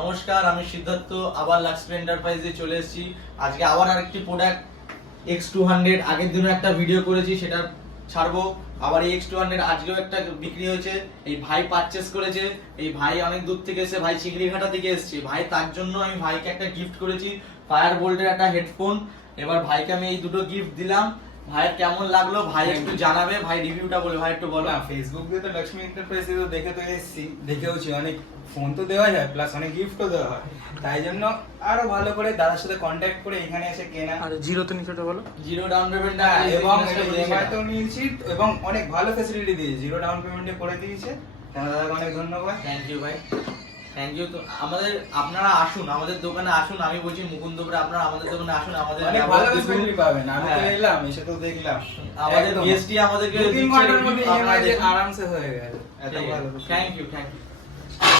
নমস্কার, আমি সিদ্ধার্থ আবার লাক্সপি এন্টারপ্রাইজে চলে এসেছি। আজকে আবার আরেকটি প্রোডাক্ট X200 আগের দিনও একটা ভিডিও করেছি, সেটা ছাড়বো। আবার এই X200 আজকেও একটা বিক্রি হয়েছে। এই ভাই পারচেস করেছে। এই ভাই অনেক দূর থেকে এসে, ভাই চিংড়িঘাটা থেকে এসেছে। ভাই তার জন্য আমি ভাইকে একটা গিফট করেছি, ফায়ার বোল্টের একটা হেডফোন। এবার ভাইকে আমি এই দুটো গিফট দিলাম। ভাইয়ের কেমন লাগলো ভাই একটু জানাবে। ভাই রিভিউটা বলে, ভাই একটু বলো। ফেসবুক দিয়ে তো লক্ষ্মী এন্টারপ্রাইজে তো দেখে তো এসেছি, দেখেওছি অনেক ফোন তো দেওয়া যায়, প্লাস অনেক গিফটও দেওয়া হয়। তাই জন্য আরো ভালো করে দাদার সাথে কন্ট্যাক্ট করে এখানে এসে কেনা। আর জিরো তো নিচেটা বলো। জিরো ডাউন পেমেন্ট এবং ইএমআই তো নিয়েছি এবং অনেক ভালো ফ্যাসিলিটি দিয়েছে, জিরো ডাউন পেমেন্টে করে দিয়েছে। দাদাকে অনেক ধন্যবাদ। থ্যাংক ইউ ভাই, থ্যাংক ইউ। তো আপনারা আসুন, আমাদের দোকানে আসুন। আমি বলছি মুকুন্দপুরে, আপনারা আমাদের দোকানে আসুন। আমাদের অনেক ভালো ফ্যাসিলিটি পাবেন। আমি তো এলাম, এসে তো দেখলাম আমাদের বিএসটি আমাদেরকে দু তিন ঘন্টার মধ্যে আপনারা ইএমআই দেখুন। আরামসে হয়ে গেল। এত ভালো। Thank you, thank you.